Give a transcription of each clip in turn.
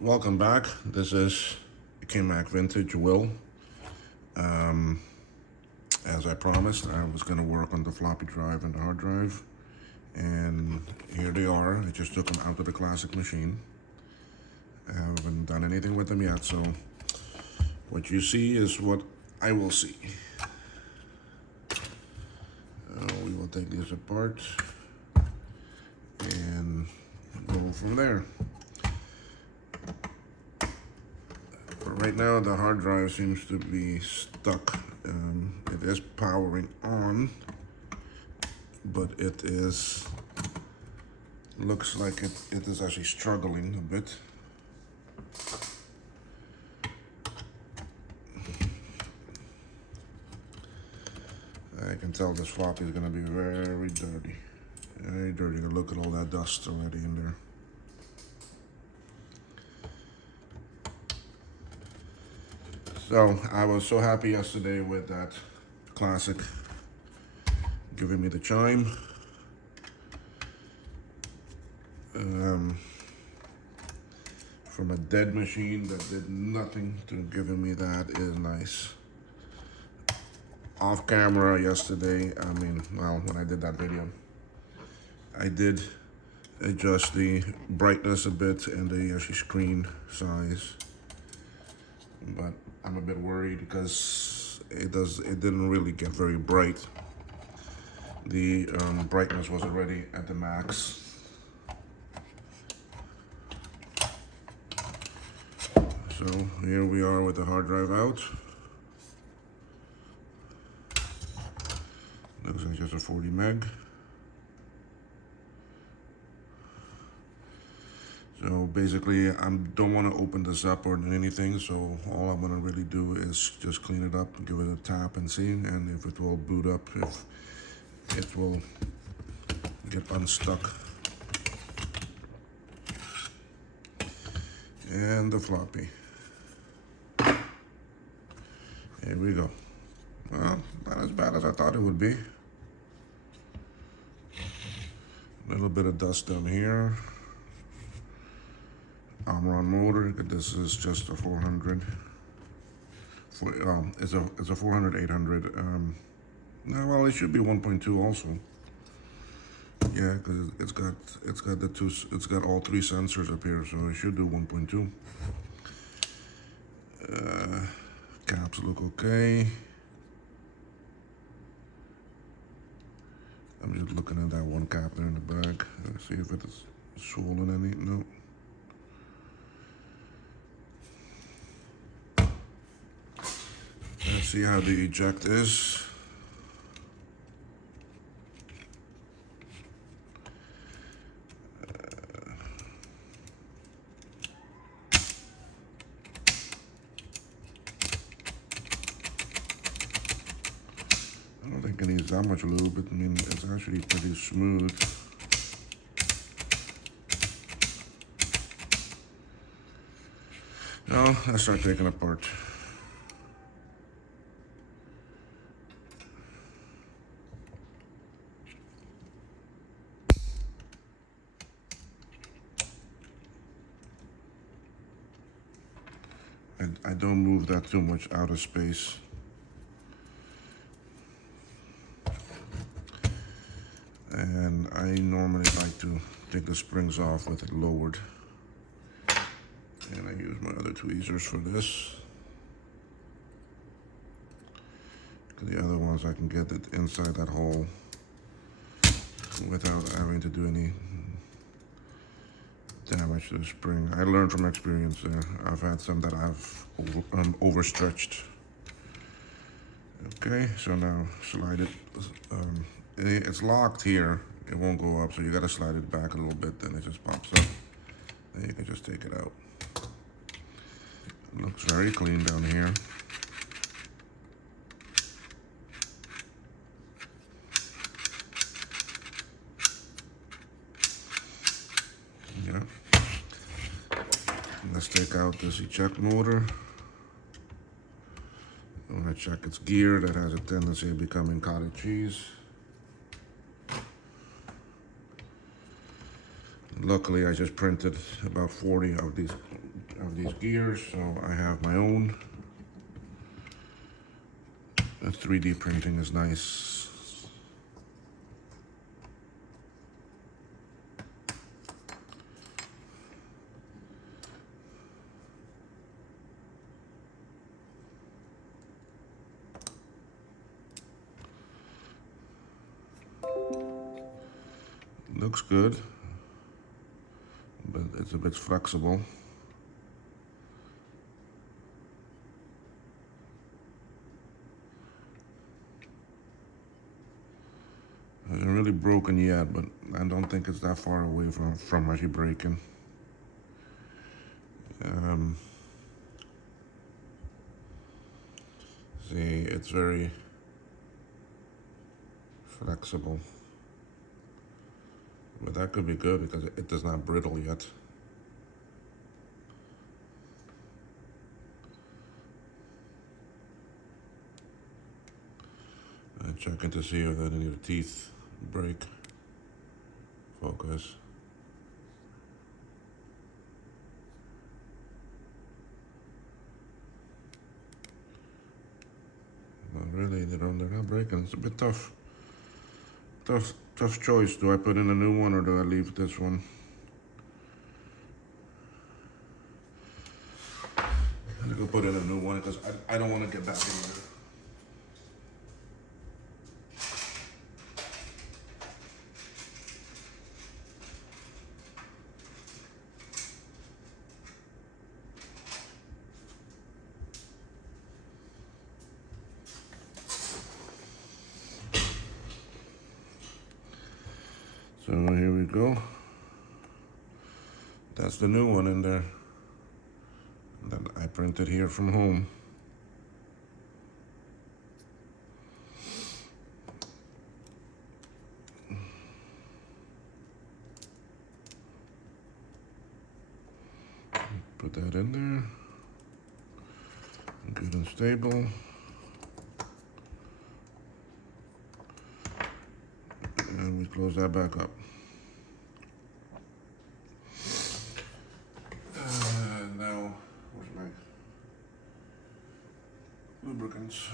Welcome back. This is K-Mac Vintage Will. As I promised, I was going to work on the floppy drive and the hard drive. And here they are. I just took them out of the classic machine. I haven't done anything with them yet, so what you see is what I will see. We will take these apart and go from there. But right now the hard drive seems to be stuck. It is powering on, but it looks like it is actually struggling a bit. I can tell this floppy is going to be very dirty. Very dirty. Look at all that dust already in there. So I was so happy yesterday with that classic giving me the chime. From a dead machine that did nothing to giving me that is nice. Off camera yesterday, when I did that video, I did adjust the brightness a bit and the screen size, but I'm a bit worried because it didn't really get very bright. The brightness was already at the max. So here we are with the hard drive out. Looks like just a 40 meg. So basically, I don't want to open this up or anything, so all I'm going to really do is just clean it up, give it a tap and see, and if it will boot up, if it will get unstuck. And the floppy. Here we go. Well, not as bad as I thought it would be. A little bit of dust down here. Omron motor. This is just a 400. It's a 400 800. Well, it should be 1.2 also. Yeah, because it's got all three sensors up here, so it should do 1.2. Caps look okay. I'm just looking at that one cap there in the back. Let's see if it is swollen any. No. Let's see how the eject is. I don't think it needs that much lube, but it's actually pretty smooth. Now, let's start taking it apart. I don't move that too much out of space. And I normally like to take the springs off with it lowered. And I use my other tweezers for this. Because the other ones I can get it inside that hole without having to do any damage to the spring. I learned from experience there. I've had some that I've overstretched. Okay, so now slide it. It's locked here. It won't go up, so you gotta slide it back a little bit, then it just pops up. Then you can just take it out. It looks very clean down here. Yeah. Let's take out this eject motor. I want to check its gear. That has a tendency of becoming cottage cheese. Luckily, I just printed about 40 of these of these gears, so I have my own. The 3D printing is nice. Looks good, but it's a bit flexible. It hasn't really broken yet, but I don't think it's that far away from actually breaking. See, it's very flexible. But that could be good because it does not brittle yet. I'm checking to see if any of the teeth break. Focus. Not really, they're not breaking. It's a bit tough. Tough choice. Do I put in a new one or do I leave this one? I'm gonna go put in a new one because I don't want to get back in there. So here we go. That's the new one in there that I printed here from home. Put that in there. Good and stable. And we close that back up. Now, where's my lubricants?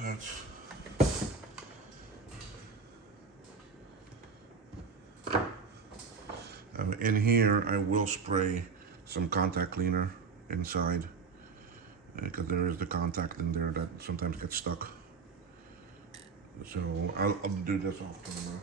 In here, I will spray some contact cleaner inside because there is the contact in there that sometimes gets stuck. So I'll do this off camera.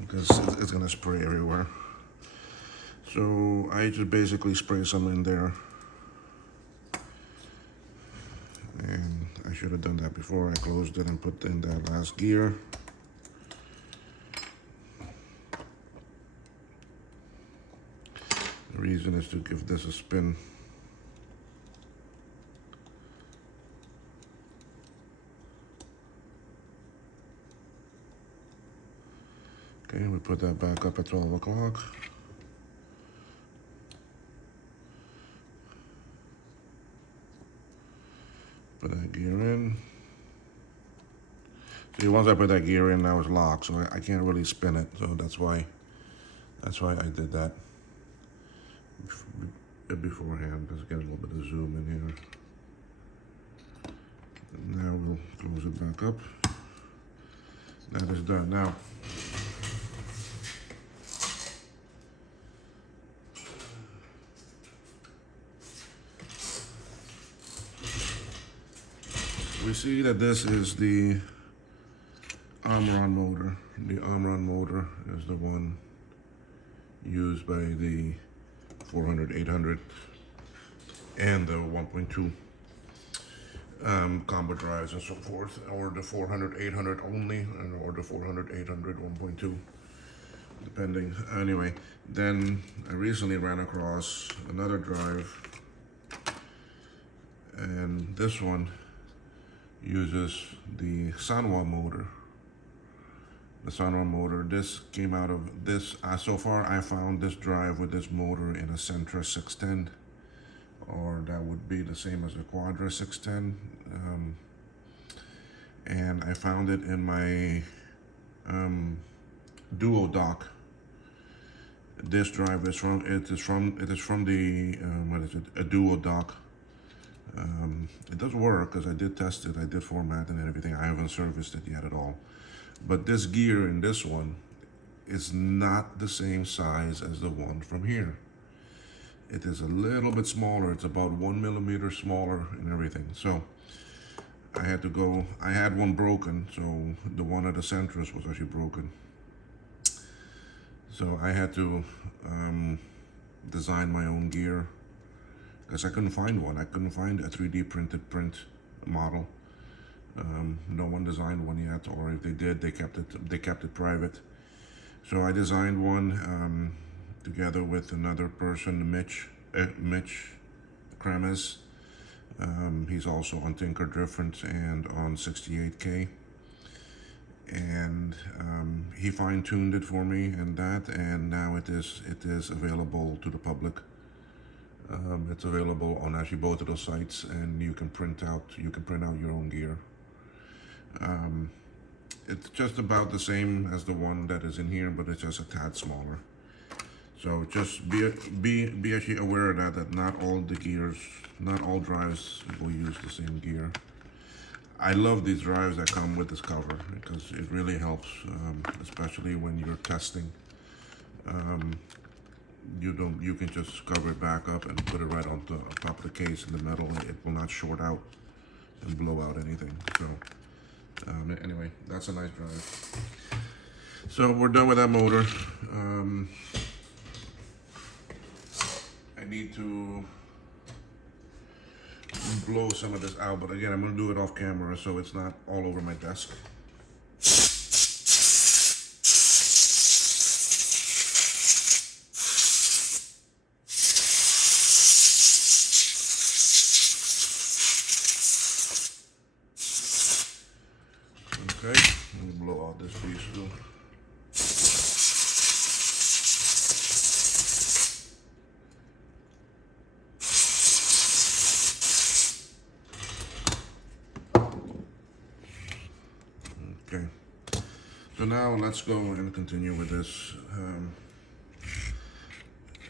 Because it's gonna spray everywhere. So I just basically spray some in there. And I should have done that before I closed it and put in that last gear. The reason is to give this a spin. Okay, we put that back up at 12 o'clock. Put that gear in. See, once I put that gear in, now it's locked, so I can't really spin it. So that's why I did that beforehand. Let's get a little bit of zoom in here. And now we'll close it back up. That is done. Now, we see that this is the Omron motor. The Omron motor is the one used by the 400, 800, and the 1.2 combo drives and so forth, or the 400, 800 only, or the 400, 800, 1.2, depending. Anyway, then I recently ran across another drive, and this one uses the Sanwa motor. The Sanwa motor, this came out of this, so far I found this drive with this motor in a Sentra 610 or that would be the same as a Quadra 610. And I found it in my Duo dock. This drive is from the what is it? A Duo dock. It does work because I did test it. I did format it and everything. I haven't serviced it yet at all. But this gear in this one is not the same size as the one from here. It is a little bit smaller. It's about 1 millimeter smaller and everything. So I had to go. I had one broken, so the one at the centrist was actually broken. So I had to design my own gear because I couldn't find one. I couldn't find a 3D printed print model. No one designed one yet, or if they did, they kept it private. So I designed one together with another person, Mitch Kremes. He's also on Tinker Different and on 68K. And he fine-tuned it for me and now it is available to the public. It's available on actually both of those sites, and you can print out your own gear. It's just about the same as the one that is in here, but it's just a tad smaller. So just be actually aware of that not all drives will use the same gear. I love these drives that come with this cover because it really helps, especially when you're testing. You can just cover it back up and put it right on top of the case in the metal. It will not short out and blow out anything. So anyway, that's a nice drive. So we're done with that motor. I need to blow some of this out, but again, I'm going to do it off camera so it's not all over my desk. Okay, let me blow out this piece too. Okay, so now let's go and continue with this.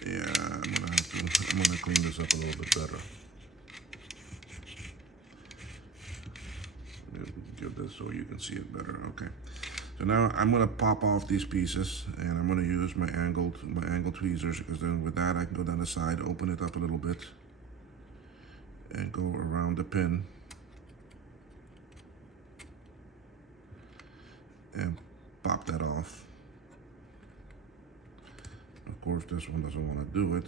Yeah, I'm gonna clean this up a little bit better. Give this so you can see it better. Okay, so now I'm gonna pop off these pieces, and I'm gonna use my angled tweezers, because then with that I can go down the side, open it up a little bit, and go around the pin and pop that off. Of course, this one doesn't want to do it.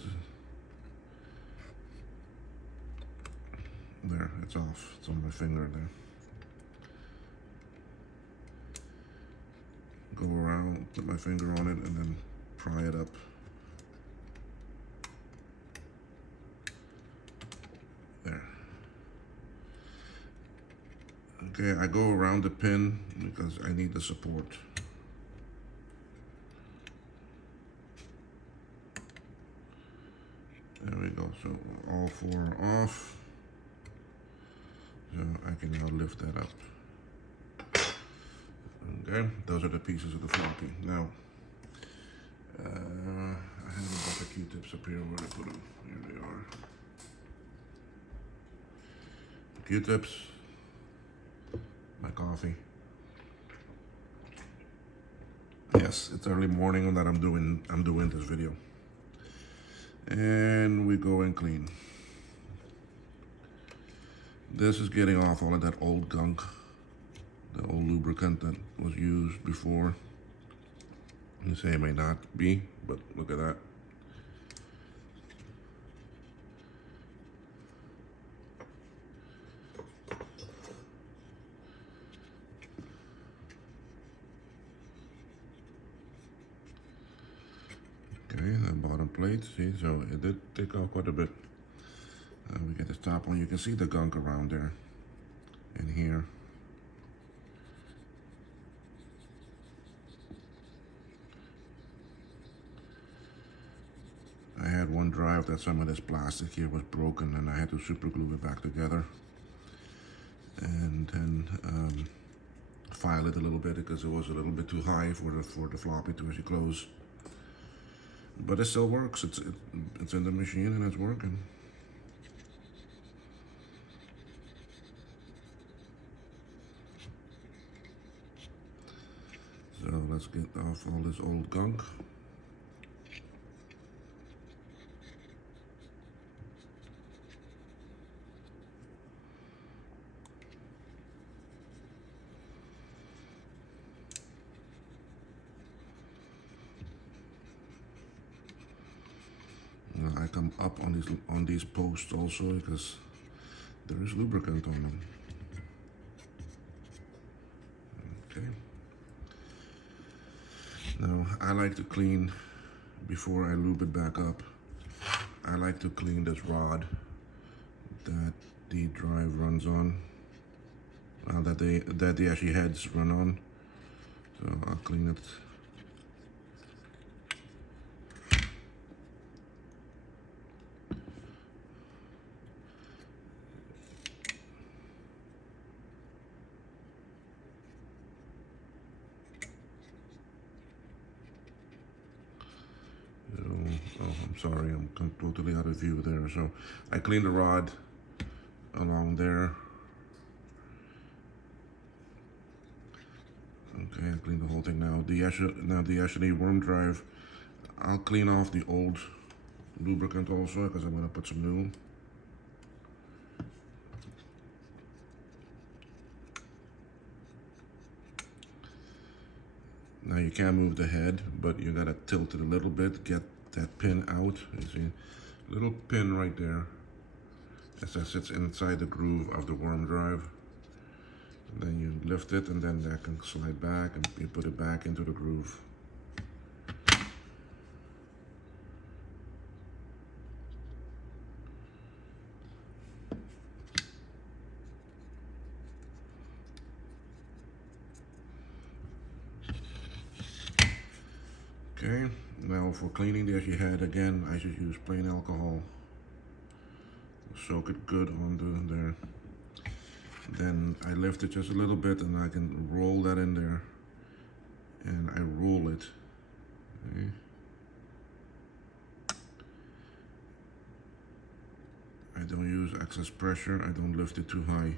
There, it's off. It's on my finger there. Go around, put my finger on it, and then pry it up. There. Okay, I go around the pin because I need the support. There we go. So all four are off. So I can now lift that up. Okay, those are the pieces of the floppy. Now, I have a bunch of Q-tips up here. Where to put them? Here they are. Q-tips. My coffee. Yes, it's early morning that I'm doing this video. And we go and clean. This is getting off all of that old gunk, the old lubricant that was used before. You say it may not be, but look at that. Okay, the bottom plate, see, so it did take off quite a bit. We get this top one, you can see the gunk around there, in here. I had one drive that some of this plastic here was broken, and I had to super glue it back together. And then file it a little bit because it was a little bit too high for the floppy to actually close. But it still works. It's in the machine and it's working. So let's get off all this old gunk. Now I come up on these posts also because there is lubricant on them. Okay. Now I like to clean before I lube it back up. I like to clean this rod that the drive runs on, that the actually heads run on. So I'll clean it. Oh, I'm sorry, I'm totally out of view there. So I clean the rod along there. Okay, I clean the whole thing now. The actually worm drive, I'll clean off the old lubricant also because I'm gonna put some new. Now you can't move the head, but you gotta tilt it a little bit, get that pin out. You see, little pin right there. It sits inside the groove of the worm drive. And then you lift it, and then that can slide back, and you put it back into the groove. Okay, now for cleaning the actually head, again, I just use plain alcohol. Soak it good on there. Then I lift it just a little bit and I can roll that in there. And I roll it. Okay. I don't use excess pressure, I don't lift it too high.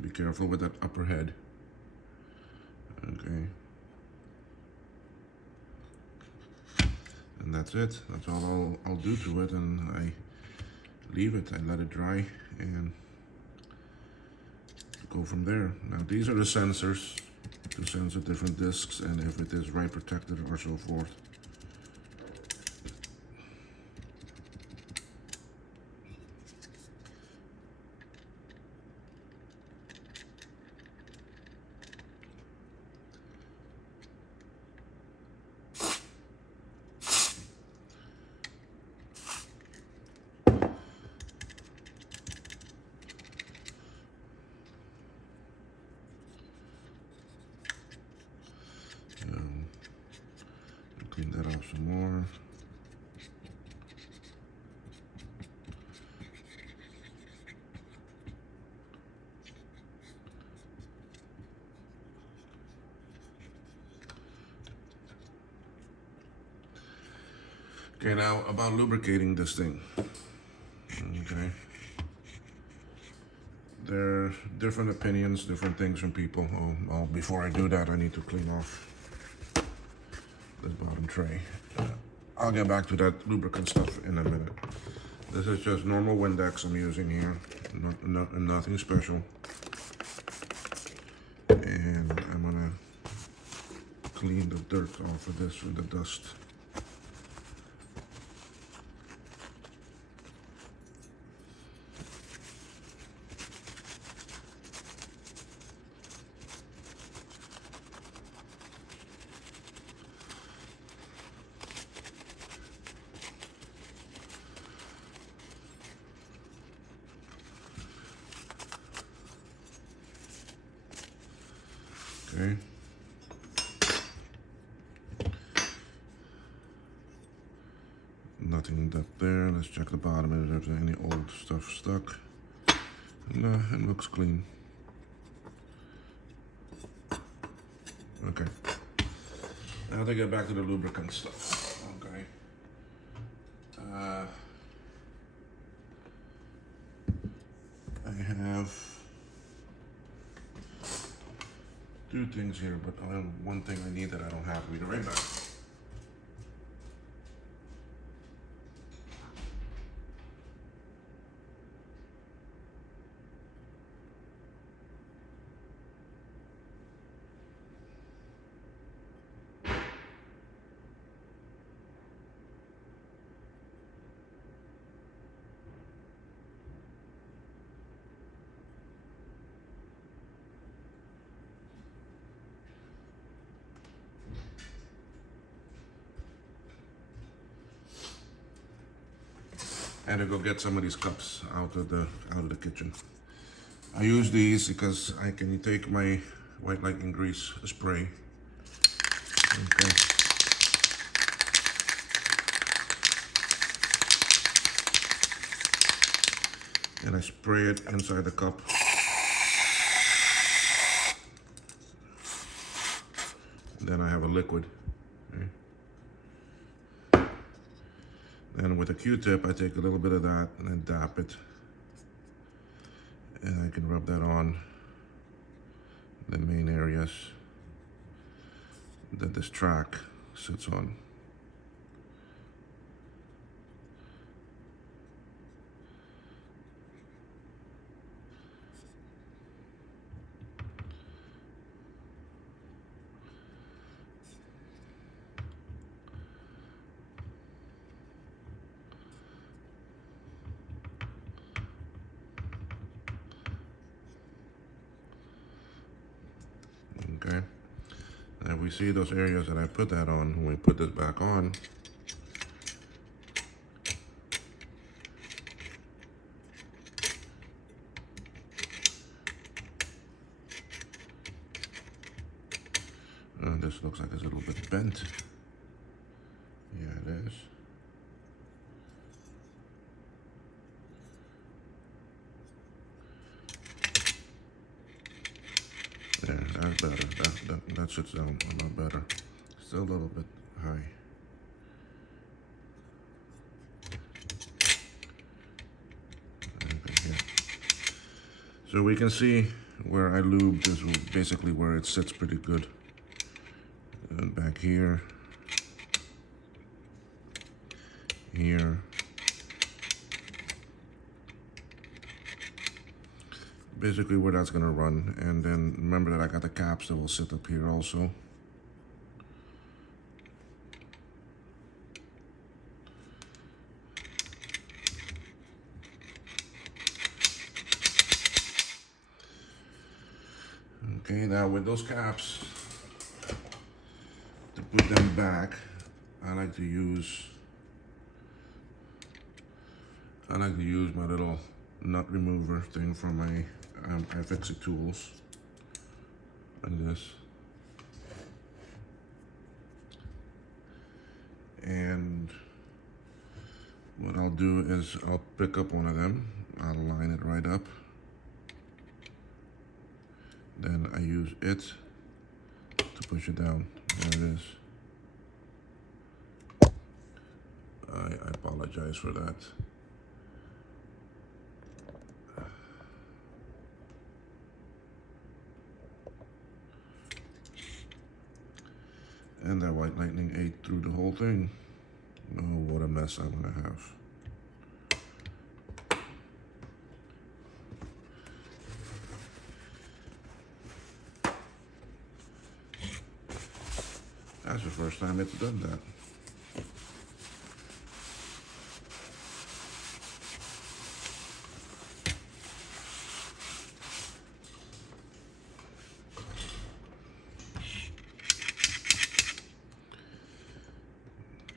Be careful with that upper head. Okay. And that's it. That's all I'll do to it, and I leave it. I let it dry and go from there. Now these are the sensors to sense the different discs and if it is right protected or so forth. Clean that off some more. Okay, now about lubricating this thing. Okay. There are different opinions, different things from people. Oh, well, before I do that, I need to clean off this bottom tray. I'll get back to that lubricant stuff in a minute. This is just normal Windex I'm using here, nothing special. And I'm gonna clean the dirt off of this with the dust. nothing up there. Let's check the bottom if there's any old stuff stuck. No, it looks clean. Okay. Now to get back to the lubricant stuff. Okay. I have two things here, but one thing I need that I don't have. Read it right back. I had to go get some of these cups out of the kitchen. I use these because I can take my white lightning grease spray. Okay. And I spray it inside the cup. Then I have a liquid. Okay. And with a Q-tip, I take a little bit of that and then dap it. And I can rub that on the main areas that this track sits on. Okay, and if we see those areas that I put that on, when we put this back on, this looks like it's a little bit bent. Yeah, it is. There, that's better. That sits down a lot better. Still a little bit high. Okay, yeah. So we can see where I lubed is basically where it sits pretty good. And back here, here. Basically where that's gonna run, and then remember that I got the caps that will sit up here also. Okay, now with those caps, to put them back, I like to use my little nut remover thing from my iFixit tools, like this. And what I'll do is I'll pick up one of them, I'll line it right up, then I use it to push it down. There it is. I apologize for that. And that white lightning ate through the whole thing. Oh, what a mess I'm gonna have. That's the first time it's done that.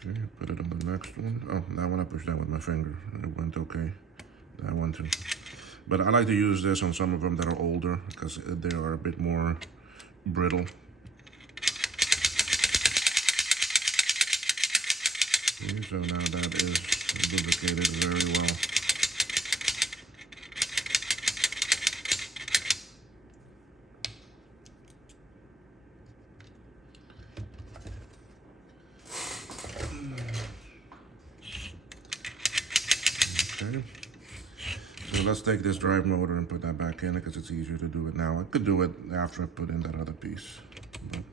Okay, put it on the next one. Oh, that one I pushed down with my finger. It went okay. That one too. But I like to use this on some of them that are older because they are a bit more brittle. Okay, so now that is lubricated very well. Okay. So let's take this drive motor and put that back in because it's easier to do it now. I could do it after I put in that other piece. But,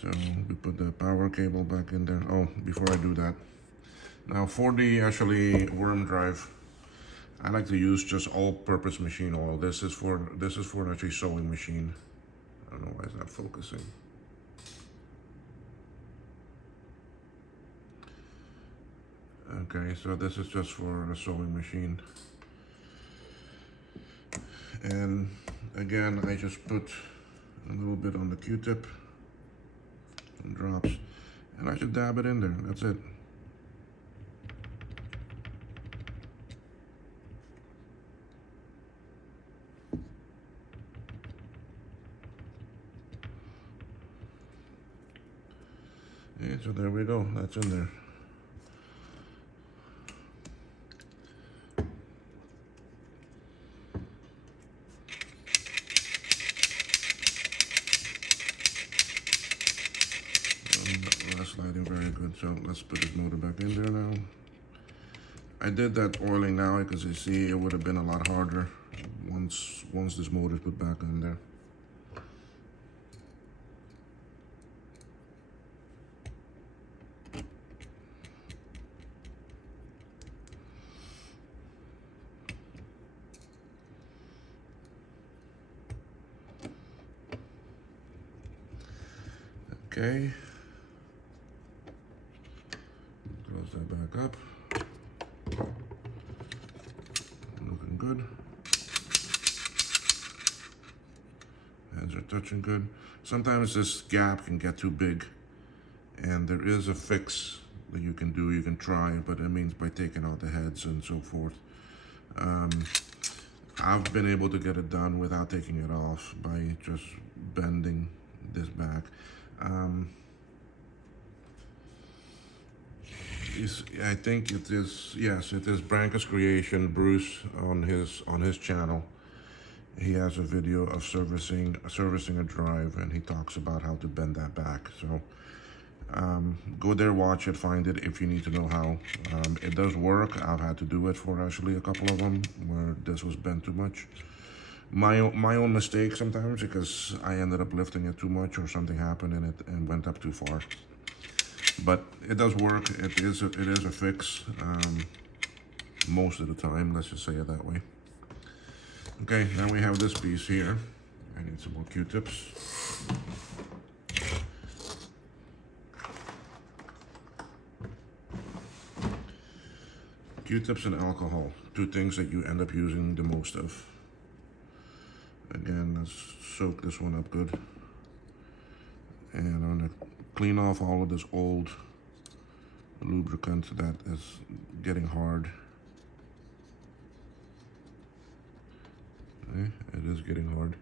so we put the power cable back in there. Oh, before I do that. Now for the actually worm drive, I like to use just all-purpose machine oil. This is for an actually sewing machine. I don't know why it's not focusing. Okay, so this is just for a sewing machine. And again, I just put a little bit on the Q-tip and drops, and I just dab it in there. That's it. And so there we go. That's in there. That's sliding very good. So let's put this motor back in there now. I did that oiling now because you see it would have been a lot harder once this motor is put back in there. Okay. Close that back up. Looking good. Hands are touching good. Sometimes this gap can get too big, and there is a fix that you can do. You can try, but it means by taking out the heads and so forth. I've been able to get it done without taking it off by just bending this back. I think it is, yes, it is Branca's Creation, Bruce, on his channel. He has a video of servicing a drive, and he talks about how to bend that back. So go there, watch it, find it if you need to know how. It does work. I've had to do it for actually a couple of them where this was bent too much. My own mistake sometimes, because I ended up lifting it too much or something happened in it and went up too far. But it does work. It is a fix most of the time. Let's just say it that way. Okay, now we have this piece here. I need some more Q-tips. Q-tips and alcohol, two things that you end up using the most of. Again, let's soak this one up good. And I'm gonna clean off all of this old lubricant that is getting hard. Okay, it is getting hard.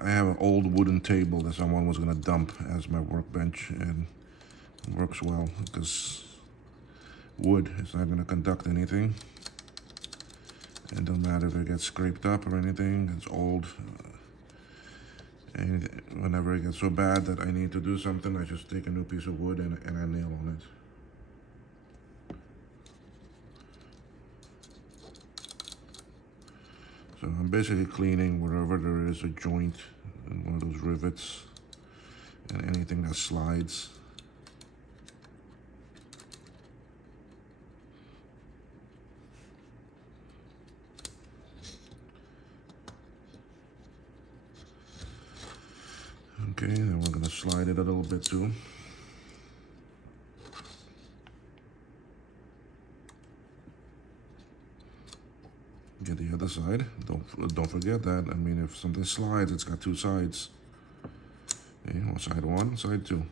I have an old wooden table that someone was gonna dump as my workbench, and it works well because wood is not gonna conduct anything. It don't matter if it gets scraped up or anything. It's old. And whenever it gets so bad that I need to do something, I just take a new piece of wood and I nail on it. So I'm basically cleaning wherever there is a joint and one of those rivets and anything that slides. Okay, then we're gonna slide it a little bit too. Get the other side. Don't forget that. I mean, if something slides, it's got two sides. Okay, well, side one, side two.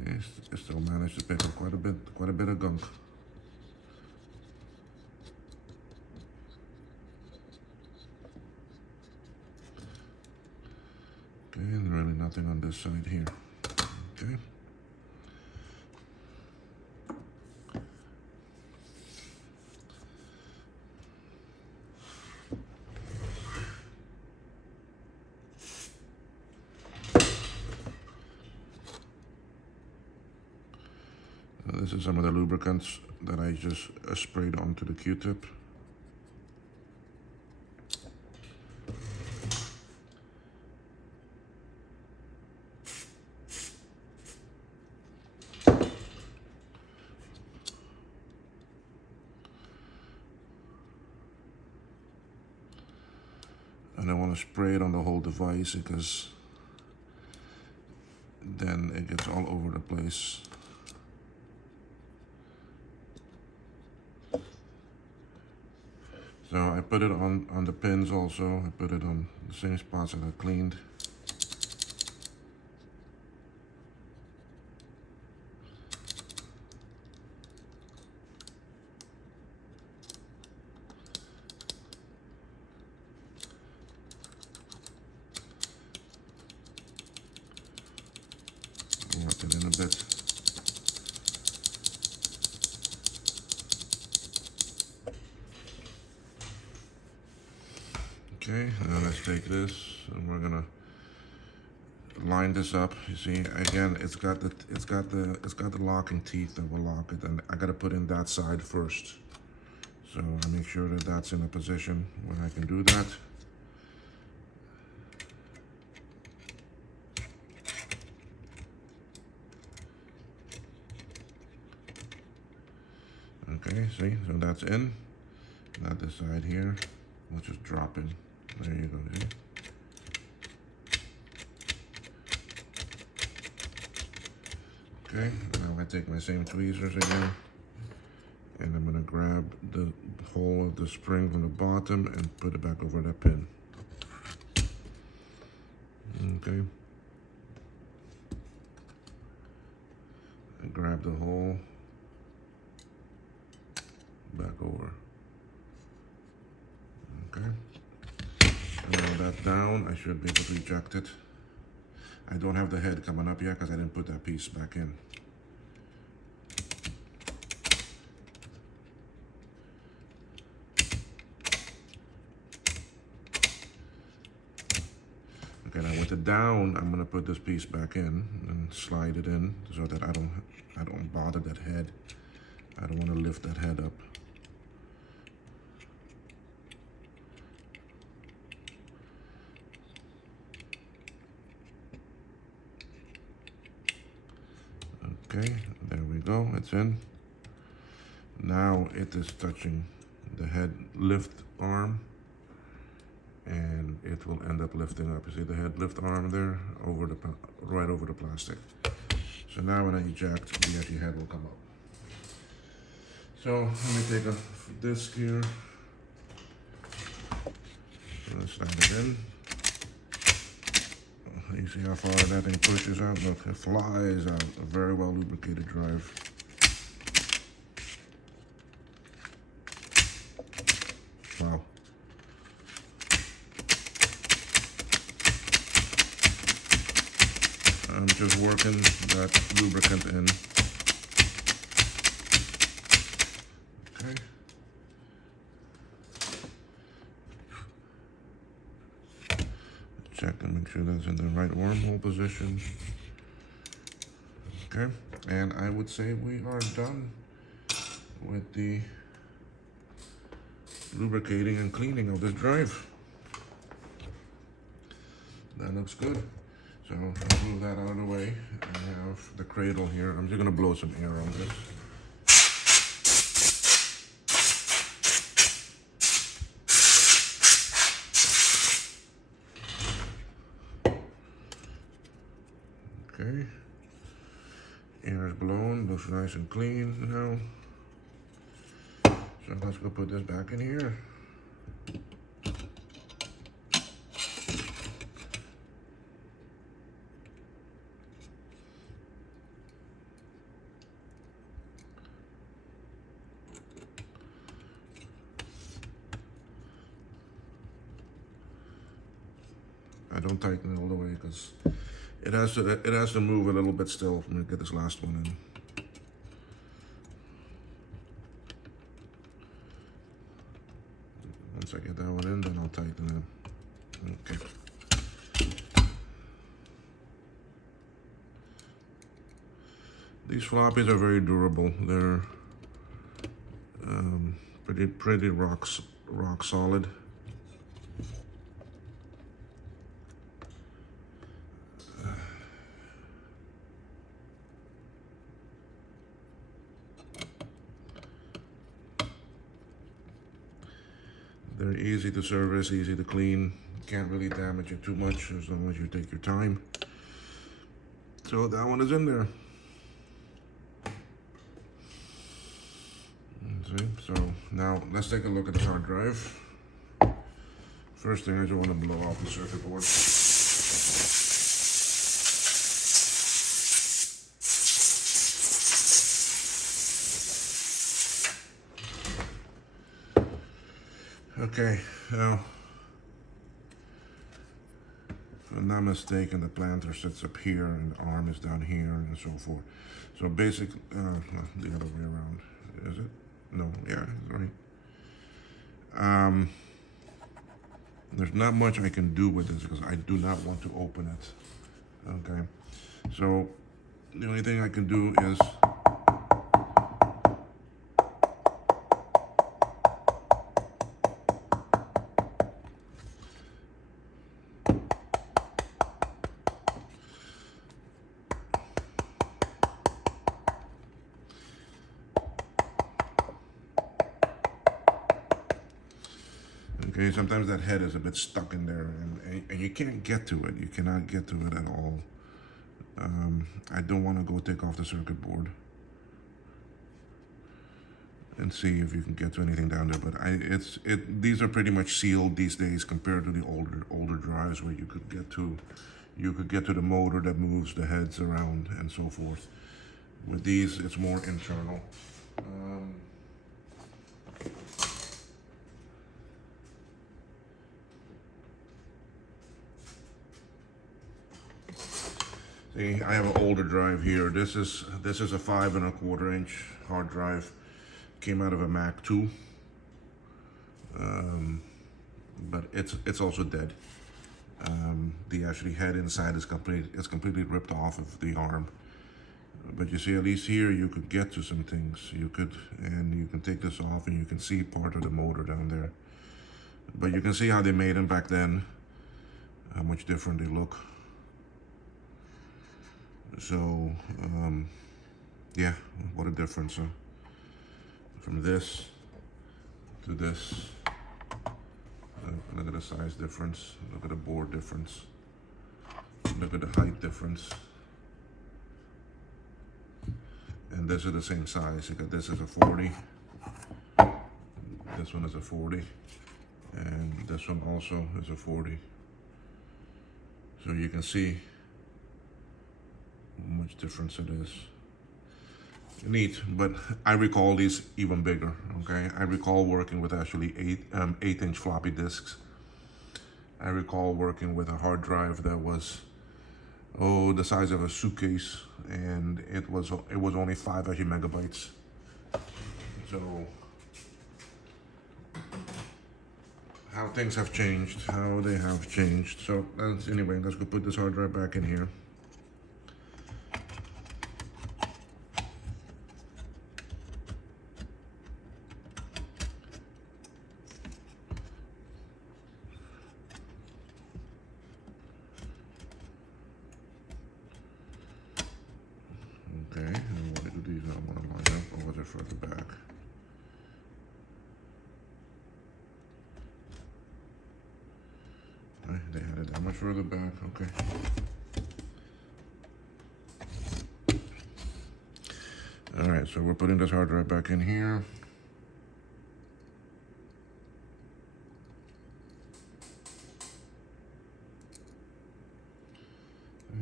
Okay, I still managed to pick up quite a bit of gunk. Okay, and really nothing on this side here. Okay. This is some of the lubricants that I just sprayed onto the Q-tip. And I want to spray it on the whole device because then it gets all over the place. So I put it on the pins also. I put it on the same spots that I cleaned. Work it in a bit. Okay, now let's take this and we're gonna line this up. You see, again, it's got the locking teeth that will lock it, and I gotta put in that side first. So I make sure that that's in a position where I can do that. Okay, see, so that's in. Now this side here, we'll just drop in. There you go, see? Okay, now I take my same tweezers again, and I'm gonna grab the hole of the spring from the bottom and put it back over that pin. Okay. And grab the hole back over. Okay. Now that's down, I should be able to eject it. I don't have the head coming up yet because I didn't put that piece back in. Okay, now with the down, I'm gonna put this piece back in and slide it in so that I don't bother that head. I don't want to lift that head up. Okay, there we go, it's in. Now it is touching the head lift arm, and it will end up lifting up. You see the head lift arm there, right over the plastic. So now when I eject, the actual head will come up. So let me take a disc here. Let's slide it in. You see how far that thing pushes out? Look, it flies out. A very well lubricated drive. Wow. I'm just working that lubricant in. Okay. Check and make sure that's in the right wormhole position. Okay, and I would say we are done with the lubricating and cleaning of this drive. That looks good. So I'll move that out of the way. I have the cradle here. I'm just gonna blow some air on this. Okay, air is blown, looks nice and clean now. So let's go put this back in here. I don't tighten it all the way because it has to move a little bit still. I'm gonna get this last one in. Once I get that one in, then I'll tighten it. Okay. These floppies are very durable. They're pretty rock solid. They're easy to service, easy to clean. Can't really damage it too much as long as you take your time. So that one is in there. See? So now let's take a look at the hard drive. First thing is I want to blow off the circuit board. Okay, now, if I'm not mistaken, the planter sits up here and the arm is down here and so forth. So basically, no, the other way around, is it? No, yeah, right. There's not much I can do with this because I do not want to open it. Okay, so the only thing I can do is okay, sometimes that head is a bit stuck in there and you can't get to it. You cannot get to it at all. I don't want to go take off the circuit board and see if you can get to anything down there. But these are pretty much sealed these days compared to the older drives where you could get to the motor that moves the heads around and so forth. With these, it's more internal. See, I have an older drive here. This is a 5 1/4 inch hard drive. Came out of a Mac 2, but it's also dead. The actually head inside is completely ripped off of the arm. But you see, at least here you could get to some things. You can take this off and you can see part of the motor down there. But you can see how they made them back then. How much different they look. So, yeah, what a difference, huh? From this to this. Look at the size difference. Look at the bore difference. Look at the height difference. And this is the same size. This is a 40. This one is a 40. And this one also is a 40. So you can see how much difference it is. Neat, but I recall these even bigger. Okay, I recall working with actually 8-inch floppy disks. I recall working with a hard drive that was the size of a suitcase, and it was only 5 actually megabytes. So how things have changed, how they have changed. So anyway, let's go put this hard drive back in here. Okay, and what do these I want to line up over there further back. Okay, they had it that much further back, okay. Alright, so we're putting this hard drive back in here.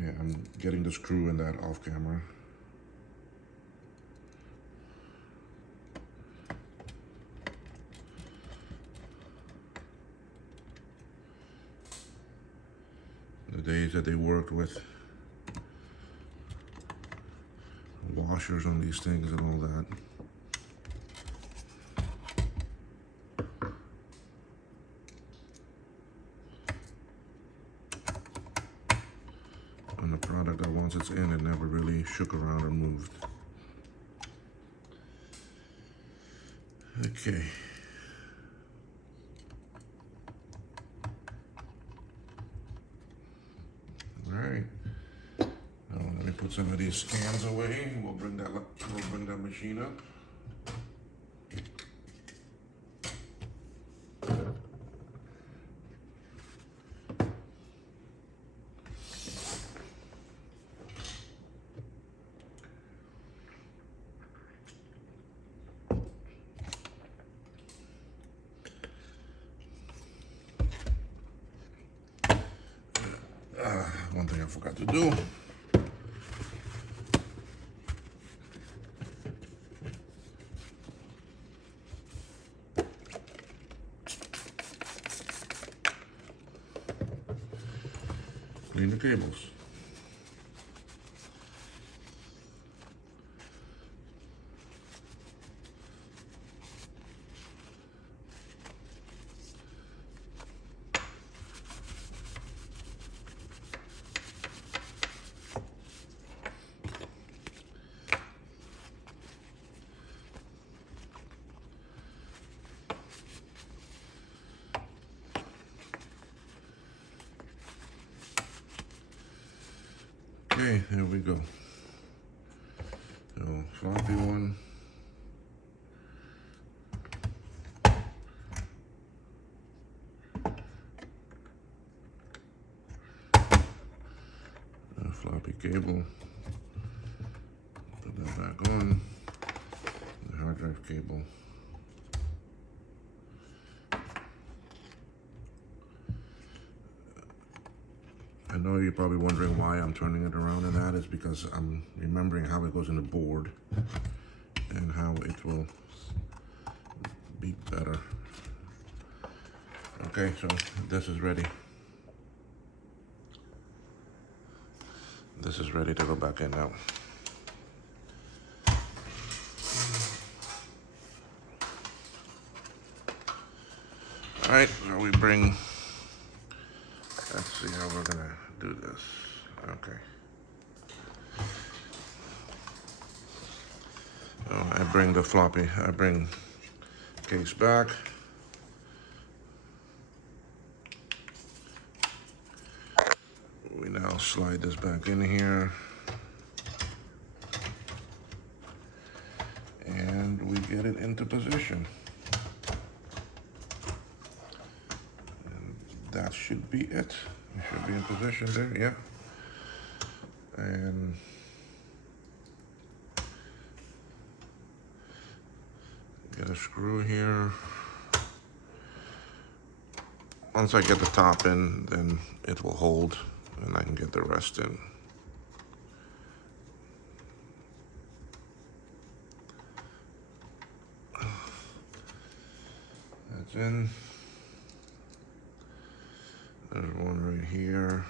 Yeah, I'm getting the screw in that off camera. days that they worked with washers on these things and all that. And the product that once it's in, it never really shook around or moved. Okay. All right. Now let me put some of these scans away. We'll bring that machine up. One thing I forgot to do. Clean the cables. Okay, there we go. So, floppy one. Floppy cable. Put that back on. The hard drive cable. I know you're probably wondering why I'm turning it around, and that is because I'm remembering how it goes in the board and how it will be better. Okay, so this is ready. This is ready to go back in now. All right, now we bring, let's see how we're gonna do this. Okay. So I bring case back. We now slide this back in here. And we get it into position. And that should be it. It should be in position there, yeah. And get a screw here. Once I get the top in, then it will hold and I can get the rest in. That's in. There's one right here.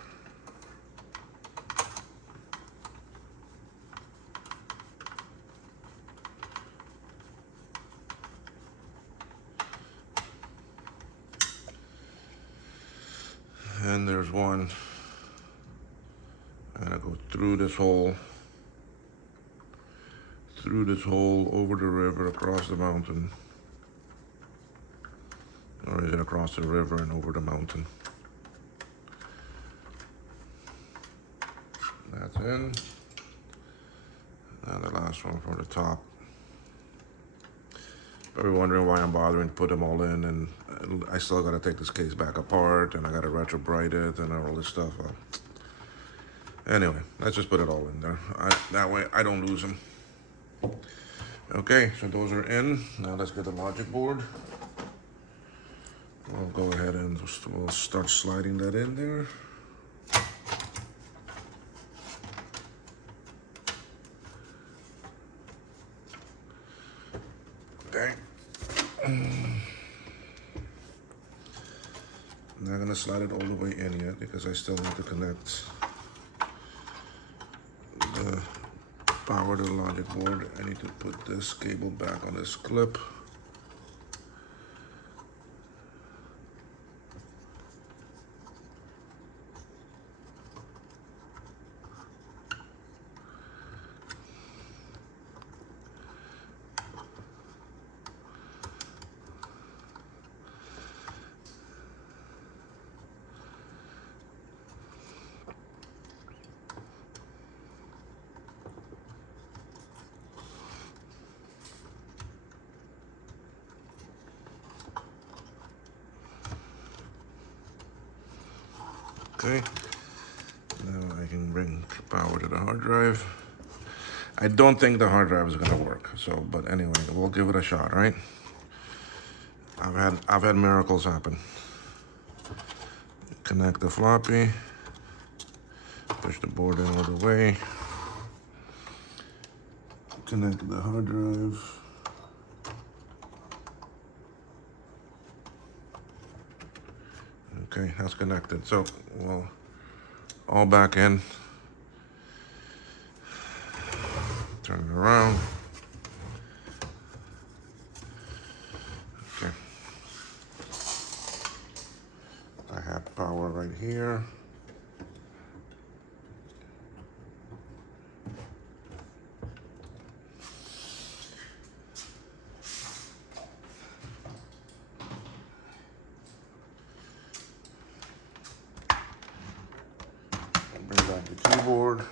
And there's one. I'm gonna go through this hole, over the river, across the mountain. Or is it across the river and over the mountain? That's in. And the last one for the top. Probably wondering why I'm bothering to put them all in, and I still gotta take this case back apart, and I gotta retrobrite it and all this stuff. Anyway, let's just put it all in there. That way I don't lose them. Okay, so those are in. Now let's get the logic board. I'll go ahead and we'll start sliding that in there. Okay. I'm not gonna slide it all the way in yet because I still need to connect the power to the logic board. I need to put this cable back on this clip. Okay, now I can bring power to the hard drive. I don't think the hard drive is gonna work, so, but anyway, we'll give it a shot, right? I've had miracles happen. Connect the floppy, push the board in all the way, connect the hard drive. Okay, that's connected. So we'll all back in. Turn it around. Okay. I have power right here. Bring back the keyboard.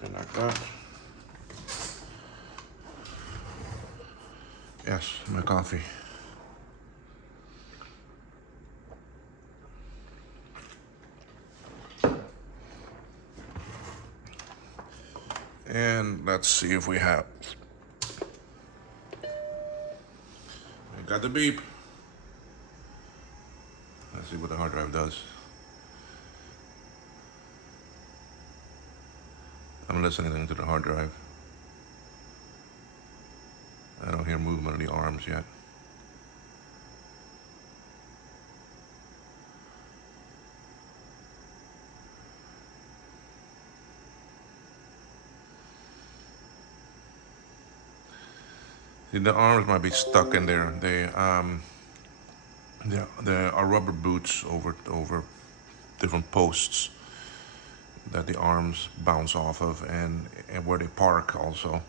Connect that. Yes, my coffee. And let's see if we have. We got the beep. Let's see what the hard drive does. I'm listening to the hard drive. I don't hear movement of the arms yet. See, the arms might be stuck in there. There are rubber boots over different posts that the arms bounce off of, and where they park also.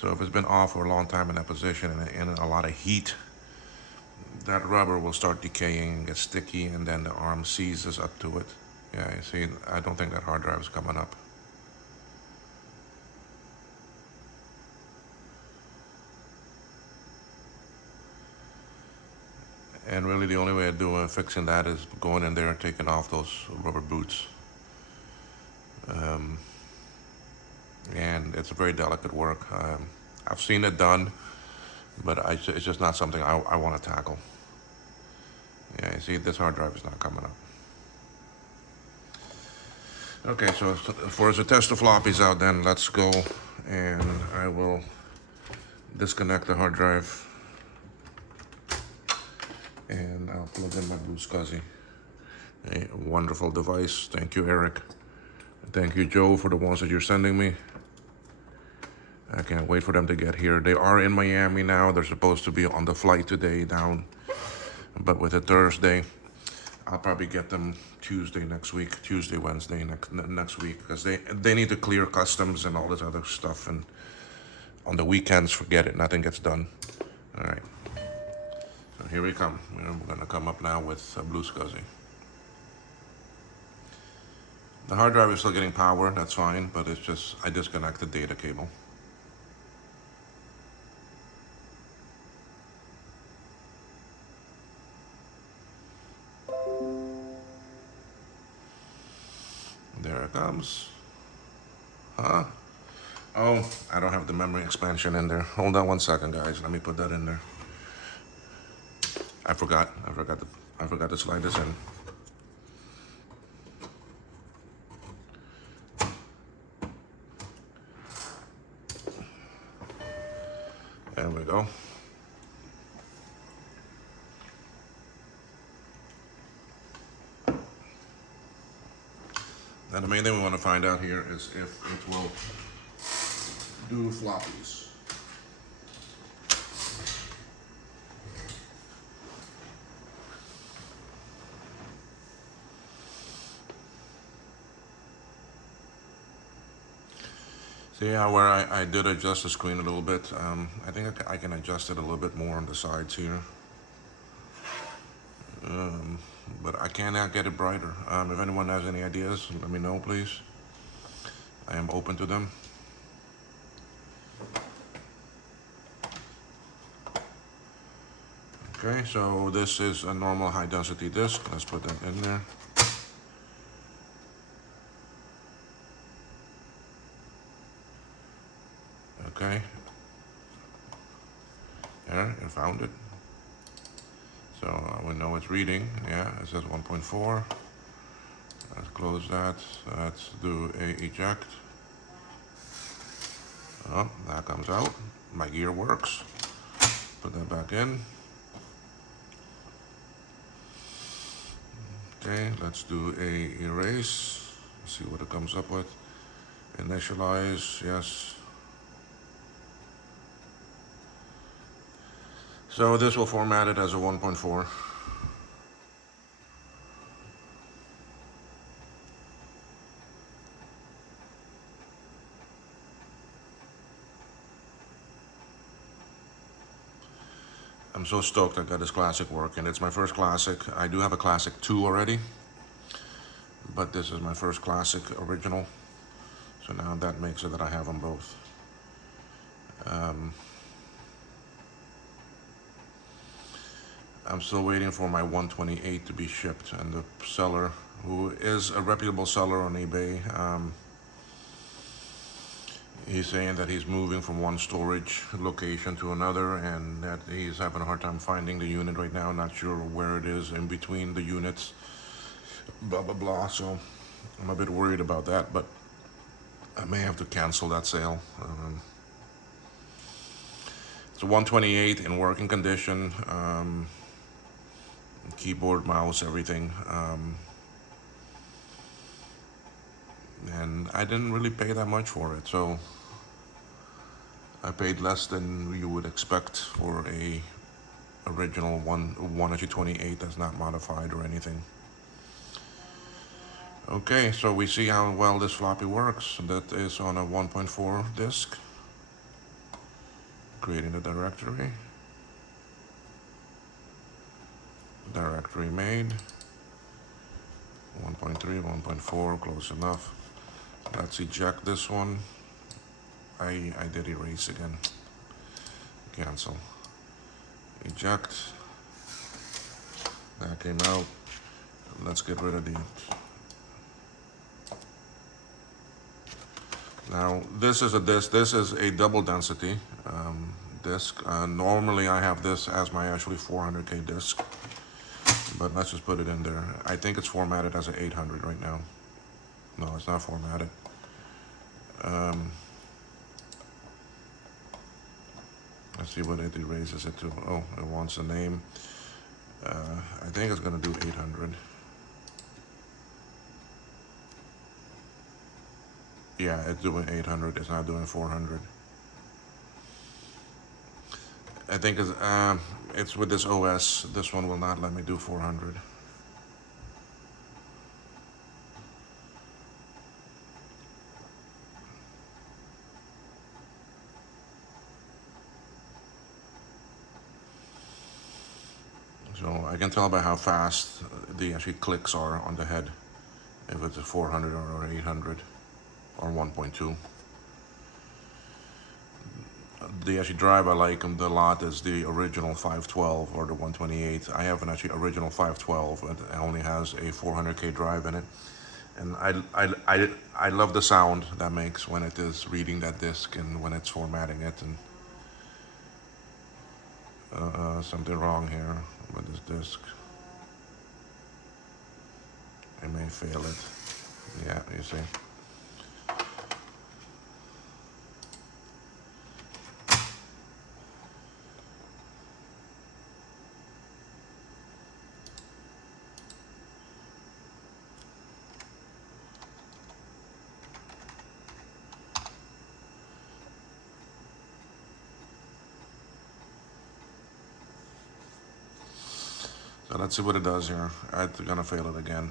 So if it's been off for a long time in that position and a lot of heat, that rubber will start decaying and get sticky, and then the arm seizes up to it. Yeah, you see, I don't think that hard drive is coming up. And really the only way of fixing that is going in there and taking off those rubber boots. And it's a very delicate work. I've seen it done, but it's just not something I want to tackle. Yeah, you see, this hard drive is not coming up. Okay, so for us to test the floppies out, then let's go, and I will disconnect the hard drive, and I'll plug in my Blue SCSI. A wonderful device. Thank you, Eric. Thank you, Joe, for the ones that you're sending me. I can't wait for them to get here. They are in Miami now. They're supposed to be on the flight today down, but with a Thursday, I'll probably get them Tuesday next week, Tuesday, Wednesday next week, because they need to clear customs and all this other stuff, and on the weekends, forget it, nothing gets done. All right, so here we come. We're gonna come up now with a Blue SCSI. The hard drive is still getting power, that's fine, but it's just, I disconnect the data cable. There it comes. Huh? Oh, I don't have the memory expansion in there. Hold on one second, guys. Let me put that in there. I forgot to slide this in. There we go. Now the main thing we want to find out here is if it will do floppies. See how where I did adjust the screen a little bit. I think I can adjust it a little bit more on the sides here. But I cannot get it brighter. If anyone has any ideas, let me know, please. I am open to them. Okay, so this is a normal high density disc. Let's put that in there. Okay. There, I found it. So we know it's reading. Yeah, it says 1.4. Let's close that. Let's do a eject. Oh, that comes out. My gear works. Put that back in. Okay, let's do a erase. See what it comes up with. Initialize, yes. So this will format it as a 1.4. I'm so stoked I got this classic working. It's my first classic. I do have a classic 2 already, but this is my first classic original. So now that makes it that I have them both. I'm still waiting for my 128 to be shipped, and the seller, who is a reputable seller on eBay, he's saying that he's moving from one storage location to another, and that he's having a hard time finding the unit right now, not sure where it is in between the units, blah blah blah. So I'm a bit worried about that, but I may have to cancel that sale. It's a 128 in working condition. Keyboard, mouse, everything. And I didn't really pay that much for it, so I paid less than you would expect for a original 128 that's not modified or anything. Okay, so we see how well this floppy works. That is on a 1.4 disk. Creating the directory. Directory made. 1.3, 1.4, close enough. Let's eject this one. I did erase again. Cancel. Eject. That came out. Let's get rid of the. Now this is a disc. This is a double density disc. Normally I have this as my actually 400K disc, but let's just put it in there. I think it's formatted as an 800 right now. No, it's not formatted. Let's see what it erases it to. Oh, it wants a name. I think it's gonna do 800. Yeah, it's doing 800. It's not doing 400. I think it's with this OS. This one will not let me do 400. So I can tell by how fast the actually clicks are on the head, if it's a 400 or 800 or 1.2. The actually drive I like them a lot is the original 512 or the 128. I have an actually original 512. It only has a 400K drive in it, and I love the sound that makes when it is reading that disc and when it's formatting it. And something wrong here with this disc. I may fail it. Yeah, you see. let's see what it does here. I'm gonna fail it again.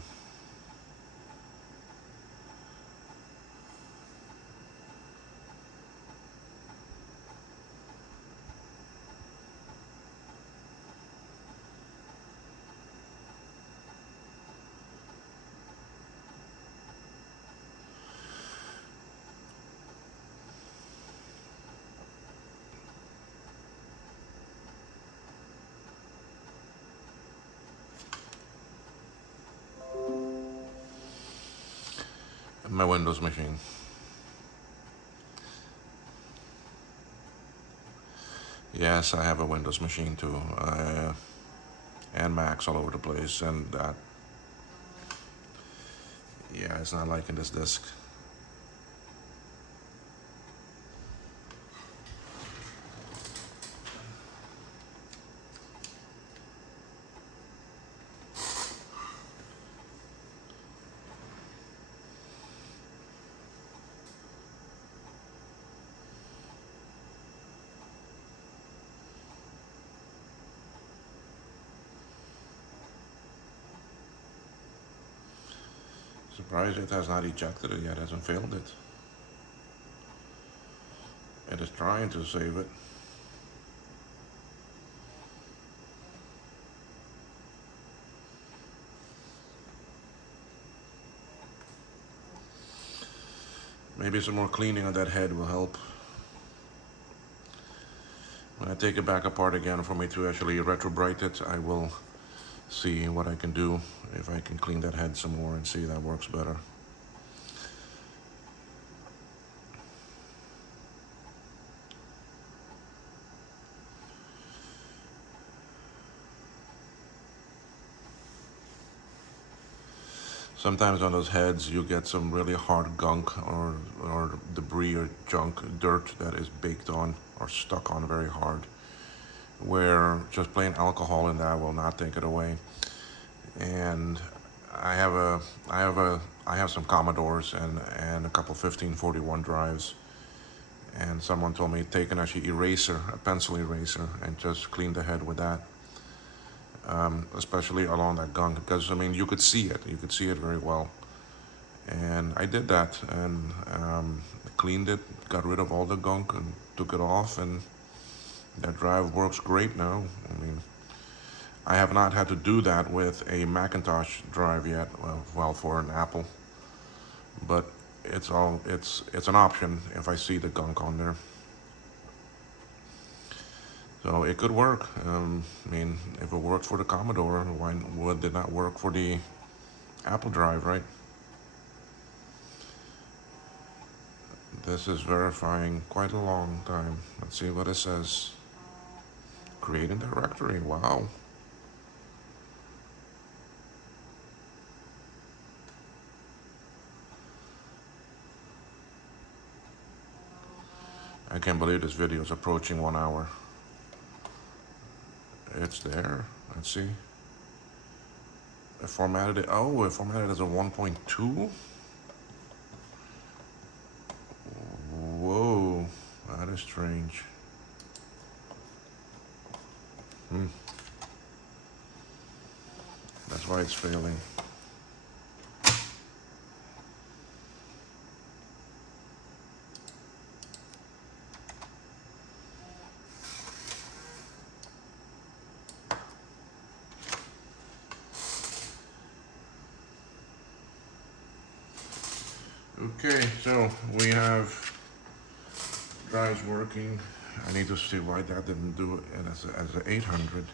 My Windows machine. Yes, I have a Windows machine too, and Macs all over the place, and that. Yeah, it's not liking this disk. Surprised it has not ejected it yet, hasn't failed it. It is trying to save it. Maybe some more cleaning on that head will help. When I take it back apart again for me to actually retro-bright it, I will see what I can do, if I can clean that head some more and see if that works better. Sometimes on those heads you get some really hard gunk or debris or junk, dirt that is baked on or stuck on very hard, where just plain alcohol in that will not take it away. And I have some Commodores and a couple 1541 drives, and someone told me take an actually eraser, a pencil eraser, and just clean the head with that. Especially along that gunk, because I mean you could see it very well, and I did that and cleaned it, got rid of all the gunk and took it off, and that drive works great now. I mean, I have not had to do that with a Macintosh drive yet, well for an Apple, but it's an option if I see the gunk on there. So it could work. I mean, if it worked for the Commodore, why would it not work for the Apple drive, right? This is verifying quite a long time. Let's see what it says. Creating directory, wow. I can't believe this video is approaching 1 hour. It's there. Let's see. It formatted it. Oh, it formatted as a 1.2. Whoa, that is strange. That's why it's failing. Okay, so we have drives working. I need to see why that didn't do it as an 800.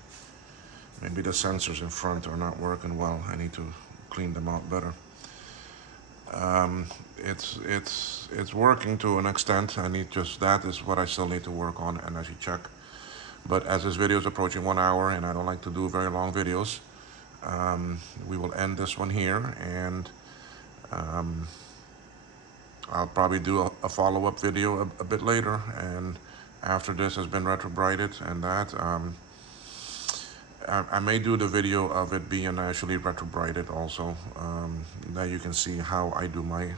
Maybe the sensors in front are not working well. I need to clean them out better. It's working to an extent. That is what I still need to work on and actually check. But as this video is approaching 1 hour and I don't like to do very long videos, we will end this one here, and I'll probably do a follow-up video a bit later, and after this has been retro-brighted and that, I may do the video of it being actually retro-brighted also. Now you can see how I do my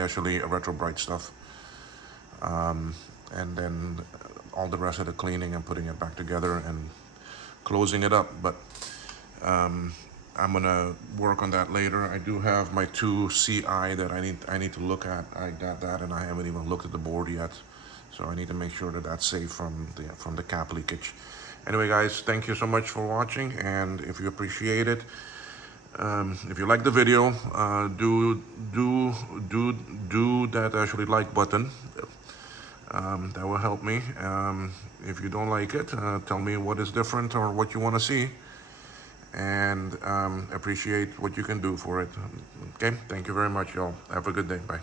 actually retro-bright stuff, and then all the rest of the cleaning and putting it back together and closing it up, but I'm gonna work on that later. I do have my 2 CI that I need to look at. I got that, and I haven't even looked at the board yet, so I need to make sure that that's safe from the cap leakage. Anyway, guys, thank you so much for watching, and if you appreciate it, if you like the video, do that actually like button. That will help me. If you don't like it, tell me what is different or what you want to see, and appreciate what you can do for it. Okay, thank you very much, y'all. Have a good day. Bye.